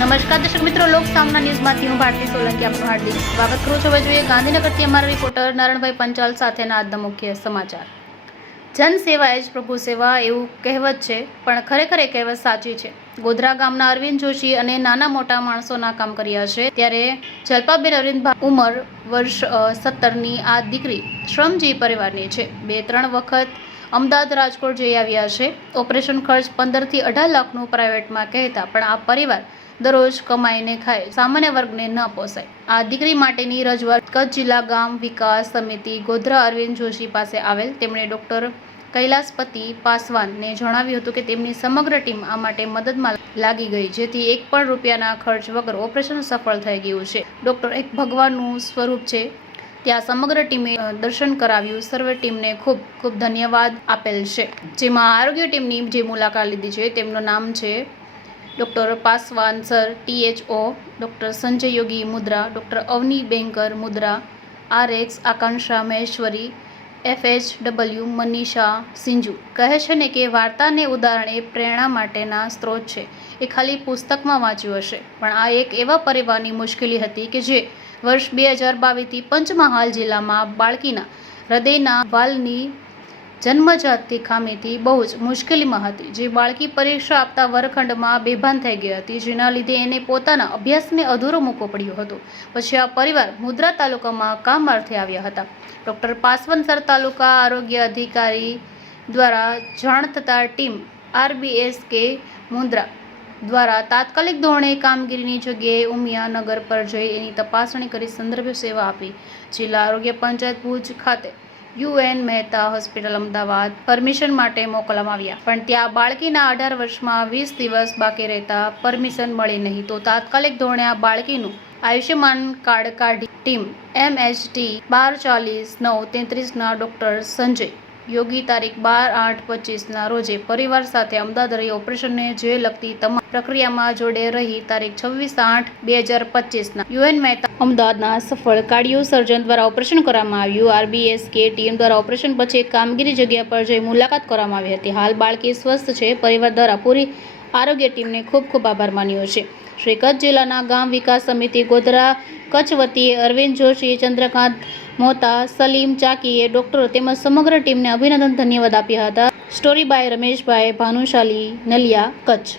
નમસ્કાર દર્શક મિત્રો, લોક સામના ન્યૂઝમાંથી હું ભારતી સોલંકી આપનું હાર્દિક સ્વાગત કરું છું. હવે જોઈએ ગાંધીનગરથી અમારા રિપોર્ટર નારણભાઈ પંચાલ સાથેના આજના મુખ્ય સમાચાર. જનસેવા એ જ પ્રભુ સેવા એવું કહેવત છે, પણ ખરેખર એ કહેવત સાચી છે. ગોધરા ગામના અરવિંદ જોશી અને નાના મોટા માણસોના કામ કર્યા છે, ત્યારે જલપાબેન અરવિંદ ઉંમર વર્ષ સત્તરની આ દીકરી શ્રમજીવી પરિવારની છે. બે, ત્રણ વખત અમદાવાદ રાજકોટ જઈ આવ્યા છે. ઓપરેશન ખર્ચ પંદરથી અઢાર લાખનું પ્રાઇવેટમાં કહેતા, પણ આ પરિવાર દરરોજ કમાઈને ખાય. સામાન્ય વર્ગને ન પોસાય. આ દીકરી માટેની રજૂઆત કચ્છ જિલ્લા ગામ વિકાસ સમિતિ ગોધરા અરવિંદ જોશી પાસે આવેલ તેમણે ડૉક્ટર કૈલાસપતિ પાસવાનને જણાવ્યું હતું કે તેમની સમગ્ર ટીમ આ માટે મદદમાં લાગી ગઈ, જેથી એક પણ રૂપિયાના ખર્ચ વગર ઓપરેશન સફળ થઈ ગયું છે. ડૉક્ટર એક ભગવાનનું સ્વરૂપ છે. ત્યાં સમગ્ર ટીમે દર્શન કરાવ્યું. સર્વે ટીમને ખૂબ ખૂબ ધન્યવાદ આપેલ છે. જેમાં આરોગ્ય ટીમની જે મુલાકાત લીધી છે, તેમનું નામ છે doctor Paswan sir THO doctor Sanjay Yogi Mundra, doctor Avani Banker Mundra, R X Akanksha Maheshwari, F H W Manisha Sinju. કહે છે ને કે વાર્તાને ઉદાહરણ એ પ્રેરણા માટેના સ્ત્રોત છે. એ ખાલી પુસ્તકમાં વાંચ્યું હશે. પણ આ એક એવા પરિવારની મુશ્કેલી હતી કે જે વર્ષ બે હજાર બાવીસથી પંચમહાલ જિલ્લામાં બાળકીના હૃદયના વાલની જન્મજાતથી ખામીથી બહુ જ મુશ્કેલીમાં હતી. જે બાળકી પરીક્ષા આપતા વર્ગખંડમાં બેભાન થઈ ગઈ હતી, જેના લીધે એને પોતાના અભ્યાસને અધૂરો મૂકવો પડ્યો હતો. પછી આ પરિવાર મુદ્રા તાલુકામાં કામ અર્થે આવ્યા હતા. ડૉક્ટર પાસવનસર તાલુકા આરોગ્ય અધિકારી દ્વારા જાણ થતાં ટીમ આરબીએસ કે મુદ્રા દ્વારા તાત્કાલિક ધોરણે કામગીરીની જગ્યાએ ઉમિયાનગર પર જઈ એની તપાસણી કરી સંદર્ભ સેવા આપી. જિલ્લા આરોગ્ય પંચાયત ભુજ ખાતે UN Mehta hospital Ahmedabad permission માટે મોકલવામાં આવ્યા. પણ ત્યાં બાળકીના અઢાર વર્ષમાં વીસ દિવસ બાકી રહેતા પરમિશન મળી નહીં તો તાત્કાલિક ધોરણે આ બાળકીનું આયુષ્યમાન કાર્ડ કાઢી ટીમ એમએચટી બાર ચાલીસ નવ તેત્રીસના ડૉક્ટર સંજય યોગી તારીખ બાર આઠ પચીસના રોજે પરિવાર સાથે અમદાવાદ રહી ઓપરેશનને જે લગતી તમામ પ્રક્રિયામાં જોડે રહી તારીખ છવ્વીસ આઠ બે હજાર પચીસના. યુએન મહેતા અમદાવાદના સફળ કાર્ડિયો સર્જન દ્વારા ઓપરેશન કરવામાં આવ્યું. આરબીએસ કે ટીમ દ્વારા ઓપરેશન પછી કામગીરી જગ્યા પર જઈ મુલાકાત કરવામાં આવી હતી. હાલ બાળકી સ્વસ્થ છે. પરિવાર દ્વારા પૂરી આરોગ્ય ટીમને ખૂબ ખૂબ આભાર માન્યો છે. શ્રી કચ્છ જિલ્લાના ગામ વિકાસ સમિતિ ગોધરા કચ્છ વતી અરવિંદ જોશી, ચંદ્રકાંત મોતા સલીમ, ચાકીએ ડોક્ટરો તેમજ સમગ્ર ટીમને અભિનંદન ધન્યવાદ આપ્યા હતા. Story by Rameshbhai Bhanushali, Naliya, Kutch.